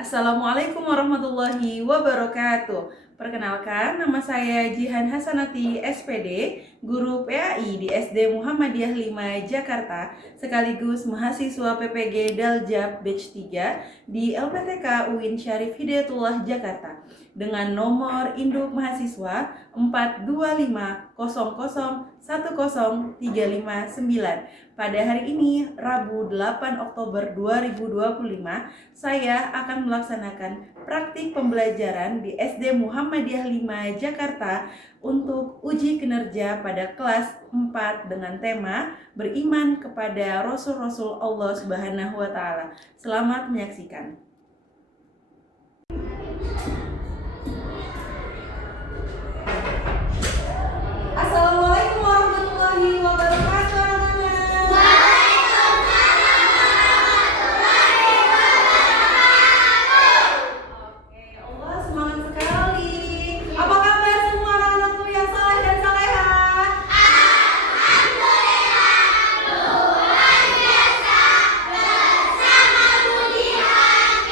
Assalamualaikum warahmatullahi wabarakatuh. Perkenalkan, nama saya Jihan Hasanati SPD, guru PAI di SD Muhammadiyah 5 Jakarta, sekaligus mahasiswa PPG Daljab Batch 3 di LPTK UIN Syarif Hidayatullah Jakarta dengan nomor induk mahasiswa 42500100359. Pada hari ini, Rabu 8 Oktober 2025, saya akan melaksanakan praktik pembelajaran di SD Muhammadiyah 5 Jakarta untuk uji kinerja pada kelas 4 dengan tema beriman kepada Rasul-Rasul Allah Subhanahu wa Ta'ala. Selamat menyaksikan. Assalamualaikum warahmatullahi wabarakatuh, anak-anak. Oke, Allah semangat sekali. Apa kabar semua anak-anakku yang saleh dan salehah? Alhamdulillah, luar biasa bersama Budihan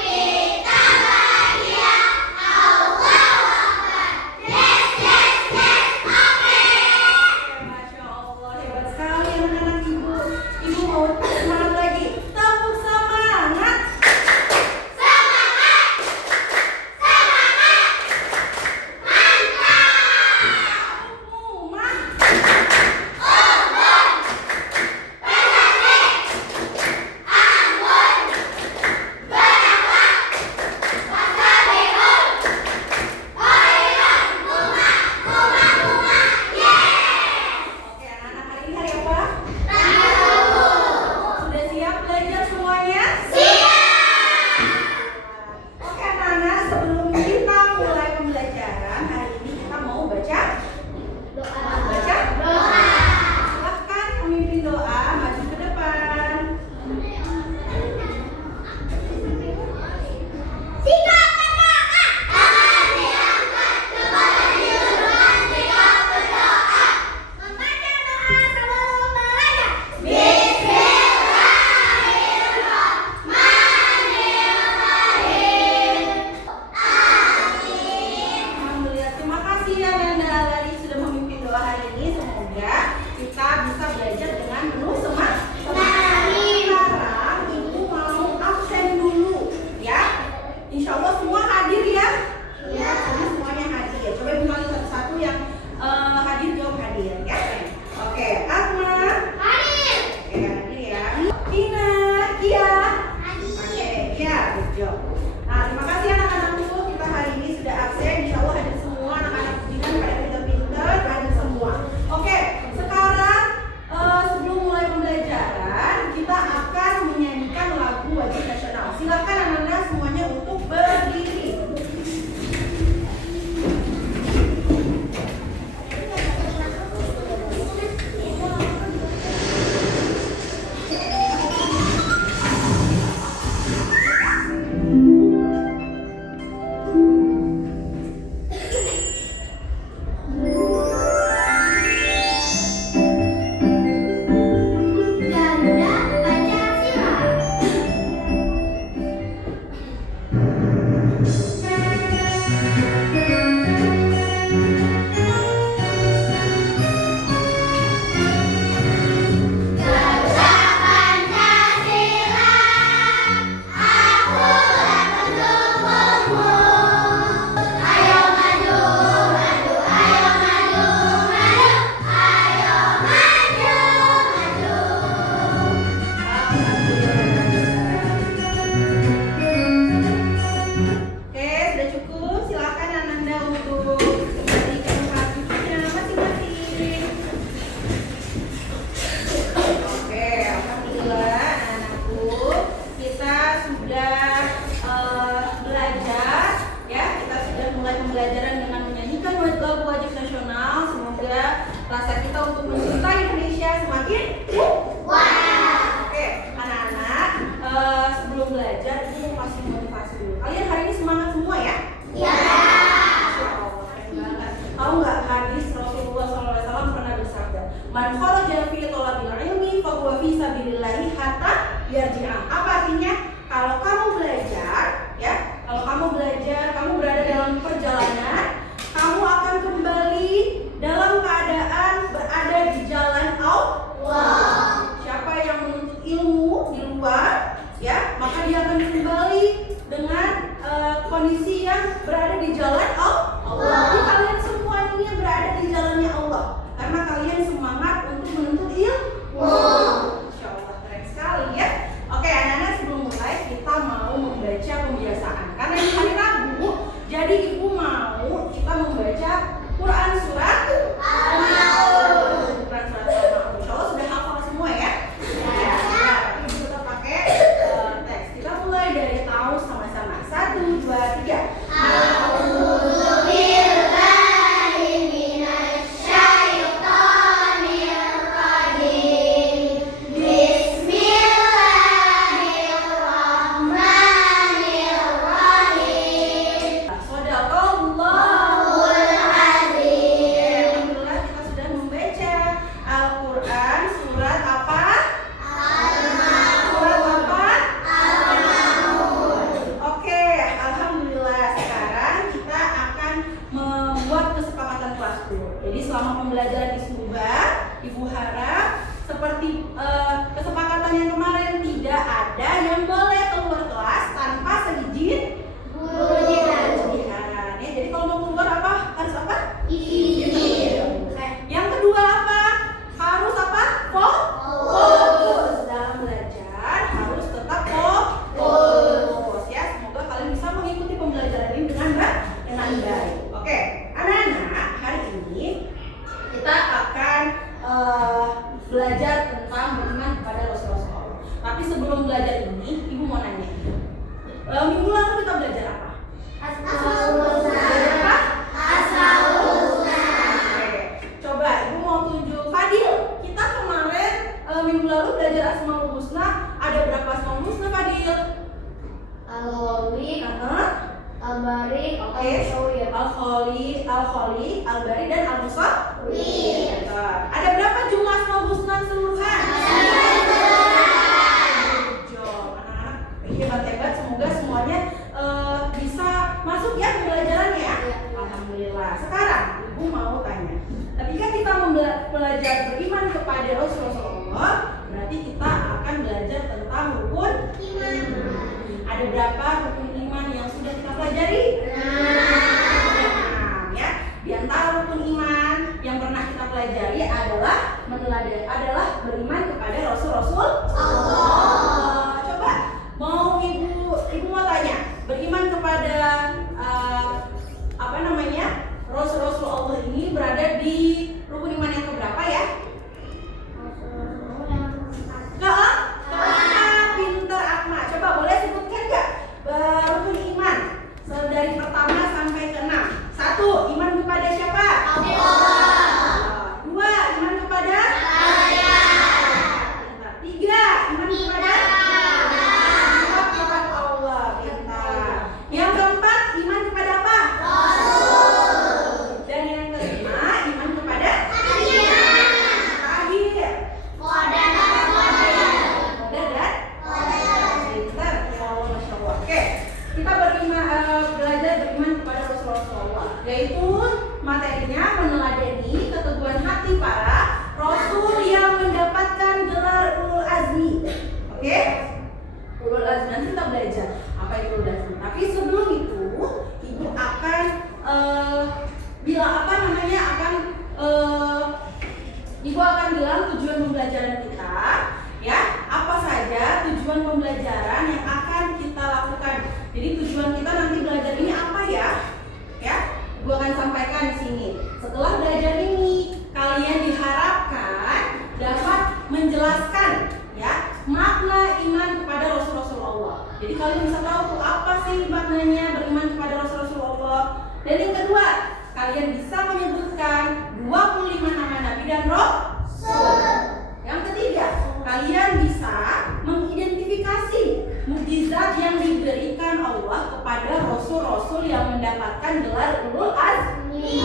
Surat apa? Surat apa? Oke, alhamdulillah sekarang kita akan membuat kesepakatan kelas dulu. Jadi selama pembelajaran di Subah, Ibu harap seperti kesepakatan yang kemarin tidak ada yang boleh keluar kelas tanpa seizin guru. Ya, jadi kalau mau keluar apa? Harus apa? Izin. Yang kedua apa? Harus apa? Fokus dalam belajar, harus tetap fokus ya. Semoga kalian bisa mengikuti pembelajaran ini dengan baik. Oke, anak-anak, hari ini kita akan belajar tentang beriman kepada Rasulullah. Tapi sebelum belajar ini, Ibu mau nanya. Minggu lalu kita belajar apa? Oke, coba Ibu mau tunjuk Fadil. Kita kemarin minggu lalu belajar Asmaul Husna. Ada berapa Asmaul Husna, Fadil? Al-Khaliq, Al-Bari, Al-Khaliq, Al-Khaliq, Al-Bari, dan Al-Musawwir. Ada berapa jumlah Asmaul Husna keseluruhan? Anak-anak hebat. Semoga semuanya bisa masuk ya pembelajarannya ya. Alhamdulillah. Sekarang Ibu mau tanya. Ketika kita belajar beriman kepada Rasulullah, berarti kita akan belajar tentang rukun iman. Ada berapa rukun iman yang sudah kita pelajari? 6 ya. Di antara rukun iman yang pernah kita pelajari adalah beriman kepada Rasul-Rasul Allah. Coba mau ibu mau tanya, beriman kepada Rasul-Rasul Allah ini berada di rukun iman yang keberapa ya? Keempat. Pinter Akma. Coba boleh sebutkan nggak rukun iman dari pertama sampai ke-6? 1. Iman kepada siapa? Allah. 2. Iman kepada saya. 3. Iman kepada Allah. Pintar. Yang keempat, iman kepada apa? Rasul. Dan yang kelima, iman kepada terakhir. Moda dan pintar. Ya Allah, Masya Allah. Oke, kita belajar beriman kepada Rasulullah, yaitu materinya meneladani keteguhan hati para Rasul yang mendapatkan gelar Ulul Azmi. Oke? Ulul Azmi, nanti kita belajar apa itu Ulul Azmi. Tapi sebelum itu, Ibu akan Ibu akan bilang tujuan pembelajaran kita, ya. Apa saja tujuan pembelajaran yang akan kita lakukan. Jadi tujuan kita nanti belajar ini apa ya? Ya, Ibu akan sampaikan di sini. Setelah belajar ini, kalian diharapkan dapat menjelaskan ya makna iman kepada Rasulullah. Jadi kalian bisa tahu tuh apa sih maknanya beriman kepada Rasulullah. Dan yang kedua, kalian bisa menyebutkan 25 nama Nabi dan Rasul. Yang ketiga, kalian bisa mengidentifikasi mukjizat yang diberikan Allah kepada Rasul-Rasul yang mendapatkan gelar Ulul Azmi.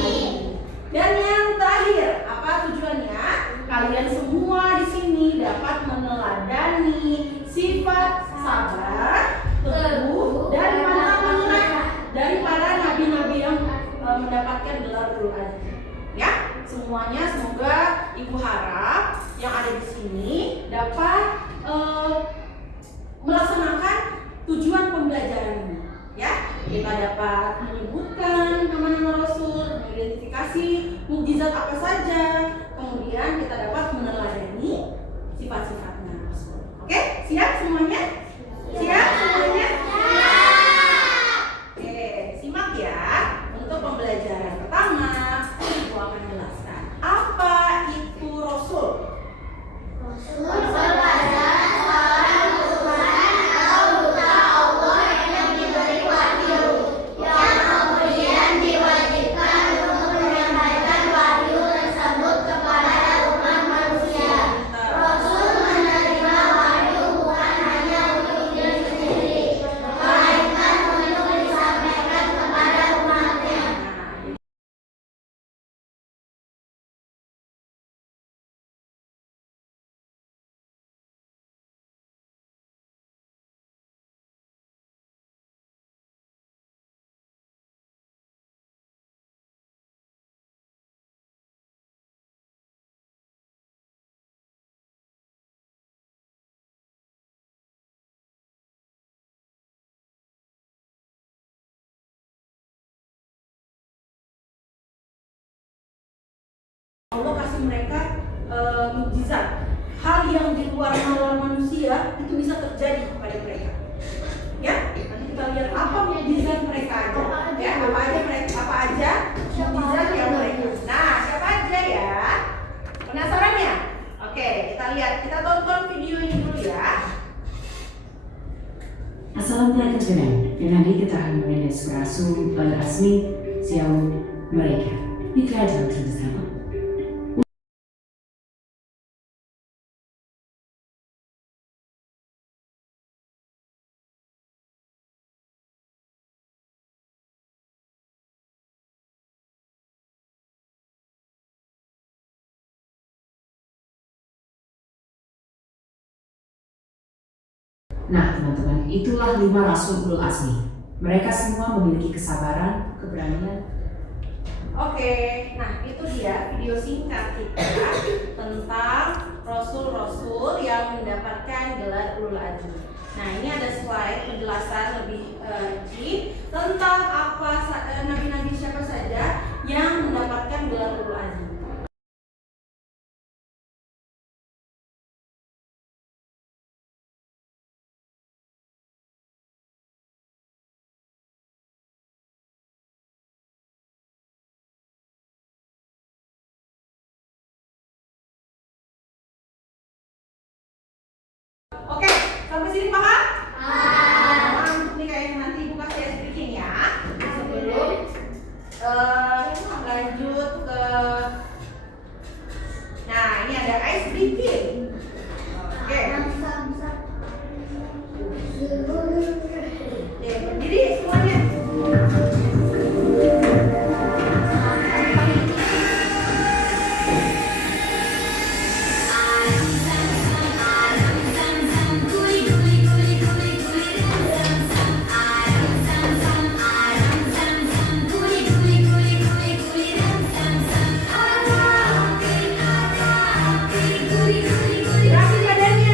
Dan yang terakhir, apa tujuannya? Kalian semua di sini dapat meneladani sifat sabar, teguh, dan pantang menyerah dari para nabi-nabi yang mendapatkan gelar Ulul Azmi. Ya, semuanya semoga Ibu harap yang ada di sini dapat melaksanakan tujuan pembelajaran ini. Ya, kita dapat menyebutkan nama-nama Rasul, mengidentifikasi mukjizat apa saja, kemudian kita dapat meneladani sifat-sifatnya Rasul. Oke, siap semuanya? Siap semuanya? Oke, simak ya. Untuk pembelajaran pertama, Ibu akan jelaskan apa itu Rasul. Rasul adalah seorang utusan atau duta Allah yang diberi wahyu, yang kemudian diwajibkan untuk menyampaikan wahyu tersebut kepada umat manusia. Rasul menerima wahyu bukan hanya mukjizat. Hal yang di luar nalar manusia itu bisa terjadi kepada mereka. Ya, nanti kita lihat apa mukjizat mereka aja. Ya, apa aja mukjizat yang mereka. Nah, siapa aja ya? Penasaran ya? Oke, kita lihat. Kita tonton video ini dulu ya. Assalamualaikum, dengan diketahui Mendes Rasul Al-Asmi Siau mereka dikatakan bersama. Nah teman-teman, itulah 5 Rasul Ulul Azmi. Mereka semua memiliki kesabaran, keberanian. Oke, nah itu dia video singkat kita tentang Rasul-Rasul yang mendapatkan gelar Ulul Azmi. Nah ini ada slide penjelasan lebih rinci tentang apa nabi-nabi siapa saja yang mendapatkan gelar Ulul Azmi. Oke, sampai sini paham? Paham. Ini kayaknya nanti ibu kasih ice breaking ya. Sebelum lanjut ke, nah ini ada ice breaking. Oke. Oke, berdiri semuanya. Gerakin badannya,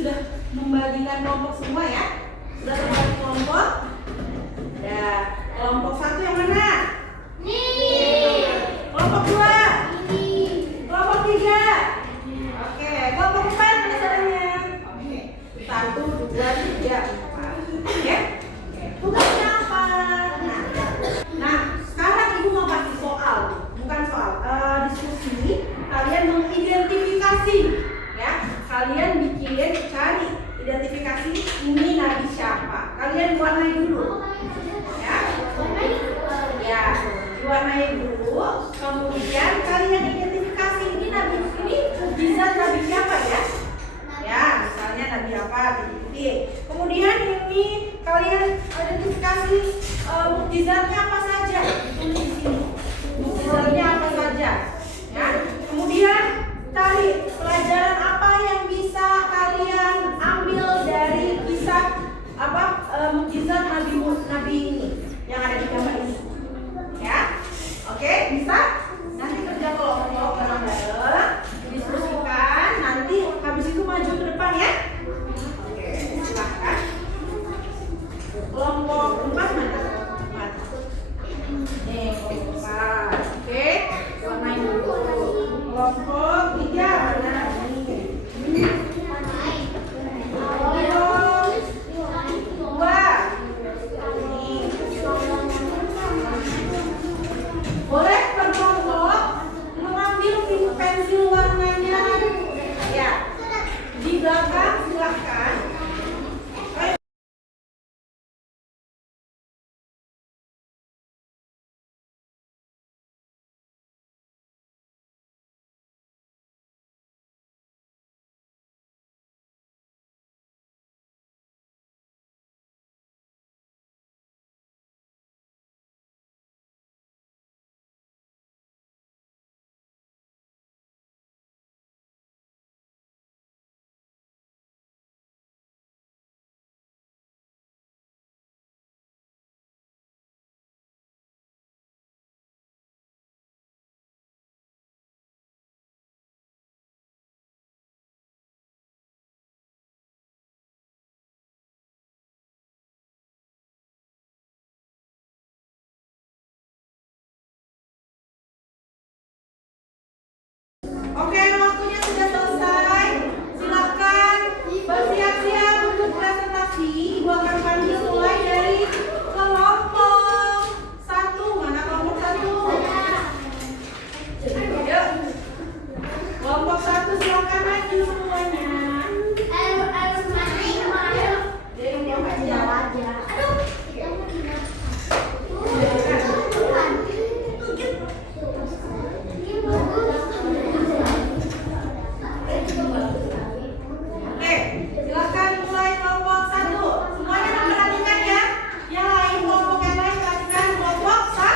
biar membagikan kelompok semua ya. Sudah terbagi kelompok. Ada kelompok satu yang mana? Kelompok dua. Kelompok tiga. Oke, kelompok empat mana caranya? Oke, 1, 2, 3, 4. Oke. Tugasnya apa? Nah, sekarang ibu mau kasih soal, bukan soal, diskusi. Kalian mengidentifikasi, ya. Kalian bikin, cari identifikasi ini nabi siapa. Kalian warnai dulu, ya. Ya, diwarnai dulu. Kemudian kalian identifikasi. mukjizatnya apa saja? Ditulis di sini. Mukjizatnya apa saja? Ya. Kemudian cari pelajaran apa yang bisa kalian ambil dari kisah mukjizat Nabi ini yang ada di gambar ini. Ya. Oke, bisa? Nanti kerja kelompok bareng-bareng, diskusikan, nanti habis itu maju ke depan ya. Oke, silahkan. Kelompok 4 mana? 4. Nih, kelompok 4. Oke, warnain dulu. Kelompok 3 mana? Ini. Kelompok 2. Boleh per kelompok mengambil pensil warnanya ya di belakang, silahkan. Oke, waktunya sudah selesai. Silakan bersiap-siap untuk presentasi. Ibu akan panggil mulai dari kelompok 1. Mana kelompok 1? Yuk. Kelompok 1 silakan maju semuanya. Oke, silakan mulai kelompok 1. Semuanya memperhatikan ya. Yang lain, kelompok yang lain perhatikan kelompok 1.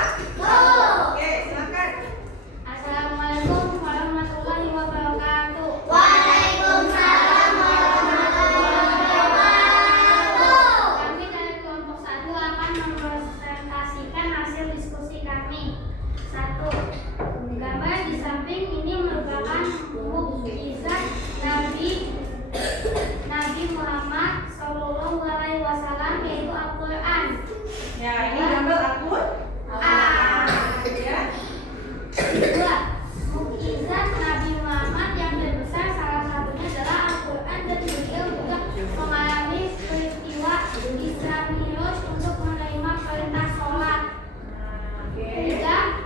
Oke, silakan. Assalamualaikum warahmatullahi wabarakatuh. Waalaikumsalam warahmatullahi wabarakatuh. Kami dari kelompok 1 akan mempresentasikan hasil diskusi kami. 1. Gambar di samping ini merupakan mukjizat Nabi Muhammad Sallallahu Alaihi Wasallam, yaitu Al-Quran. Ya, ini gambar akun. Ya. 2. Mukjizat Nabi Muhammad yang terbesar salah satunya adalah Al-Quran, dan beliau juga mengalami peristiwa Isra Mi'raj untuk menerima perintah sholat. 3.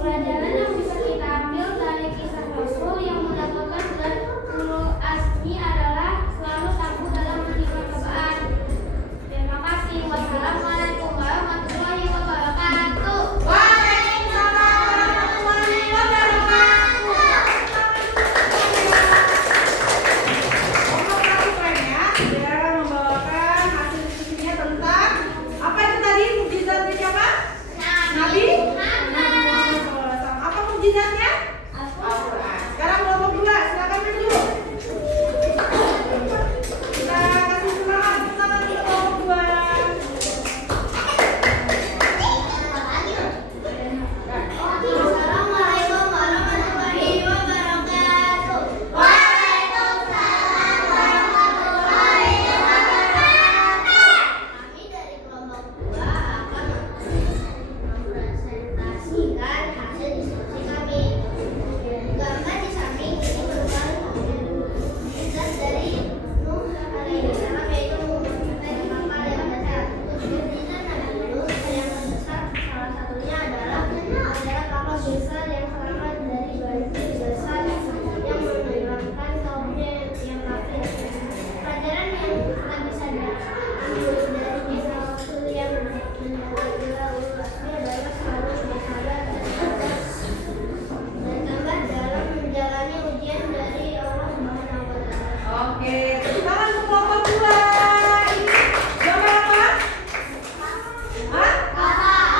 Pelajaran yang bisa kita ambil dari kisah Rasul yang mendapatkan gelar Ulul Azmi adalah selalu takut dalam menerima cobaan. Terima kasih. Wassalamualaikum warahmatullahi wabarakatuh. Waalaikumsalam warahmatullahi wabarakatuh. Kelompok 1 keren ya. Dia membawakan hasil diskusinya tentang apa itu tadi? Mukjizatnya siapa? Nabi Muhammad SAW. Apa mukjizatnya? Al-Quran. Sekarang kelompok 2, silakan maju. Kita kasih semangat bersama untuk kelompok 2. Assalamualaikum warahmatullahi wabarakatuh. Waalaikumsalam warahmatullahi wabarakatuh. Kami dari kelompok 2 akan mempresentasikan hasil diskusi kami. Gambar di samping ini merupakan mukjizat dari Nuh alaihi salam, yaitu mukjizat kapal yang besar. Mukjizat Nabi Nuh yang terbesar salah satunya adalah kapal besar yang selamat dari banjir besar yang menenggelamkan kaumnya yang kafir. Pelajaran yang kita bisa ambil dari kisah Rasul yang mendapat gelar Ulul Azmi adalah selalu bersabar dan tabah dalam menjalani ujian dari Allah Subhanahu wa Ta'ala. Oke, tepuk tangan untuk kelompok 2. Ini gambar apa? Hah?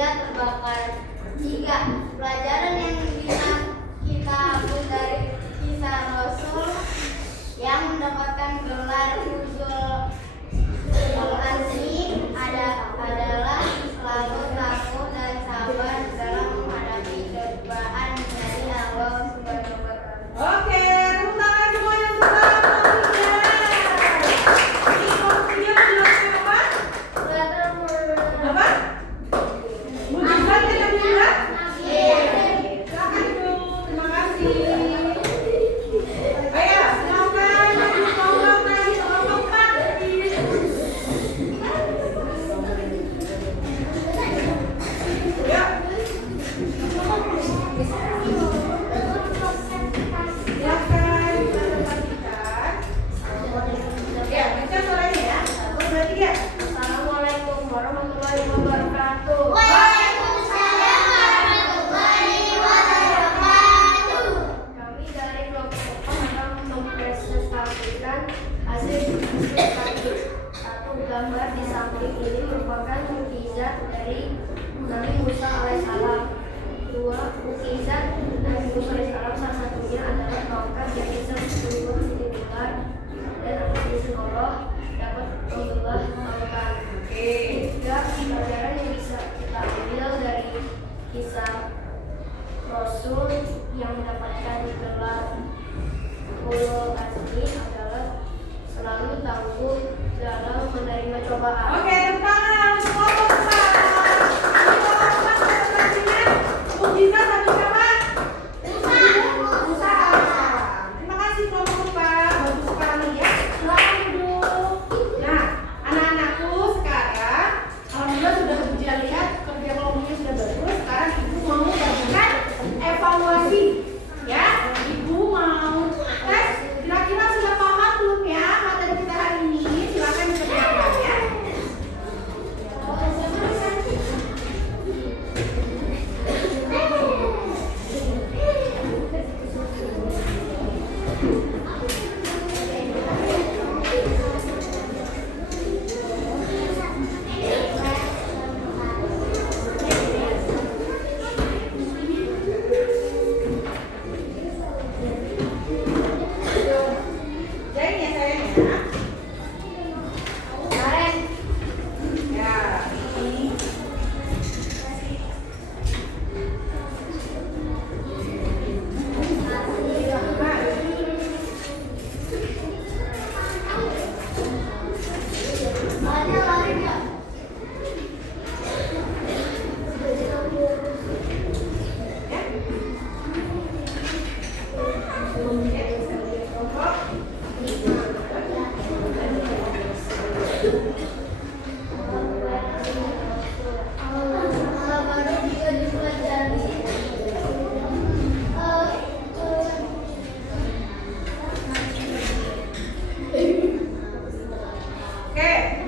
terbakar. 3. Pelajaran yang bisa kita ambil dari kisah Rasul yang mendapatkan gelar Hufzul Azmi adalah selalu takut dan sabar dalam menghadapi cobaan dari Allah Subhanahu wa Ta'ala. Oke, tepuk tangan semuanya untuk topiknya. Ini topiknya menjelaskan apa? Apa? Mujizat ya, mujizat? Silakan Ibu, terima kasih. Ayo, silakan maju kelompok lagi, kelompok 4. Ya. Silakan kita perhatikan. Ya, baca suaranya ya. 1, 2, 3. Assalamualaikum warahmatullahi wabarakatuh. Waalaikumsalam warahmatullahi wabarakatuh. Kami dari kelompok 4 akan mempresentasikan hasil diskusi kami. 1. Gambar di samping ini merupakan mukjizat dari Nabi Musa alaihissalam. 2. Mukjizat Nabi Musa alaihissalam salah satunya adalah tongkat yang bisa berubah menjadi ular dan apabila senoloh dapat membelah lautan. Oke. 3. Pelajaran yang bisa kita ambil dari kisah Rasul yang mendapatkan gelar Ulul Azmi adalah selalu tangguh dalam menerima cobaan. Oke, tepuk tangan untuk kelompok 4. Ini kelompok 4 presentasinya mujizat Nabi siapa? Musa. Terima kasih kelompok 4. Bagus sekali ya. Silakan duduk. Nah, anak-anakku sekarang alhamdulillah sudah bisa lihat kerja kelompoknya sudah bagus. Sekarang Ibu mau memberikan evaluasi. Ya, Ibu mau tes. Kira-kira sudah paham belum ya materi kita hari ini? Silakan dikerjakan ya. Jain ya sayang ya. Ya, ini. Oke,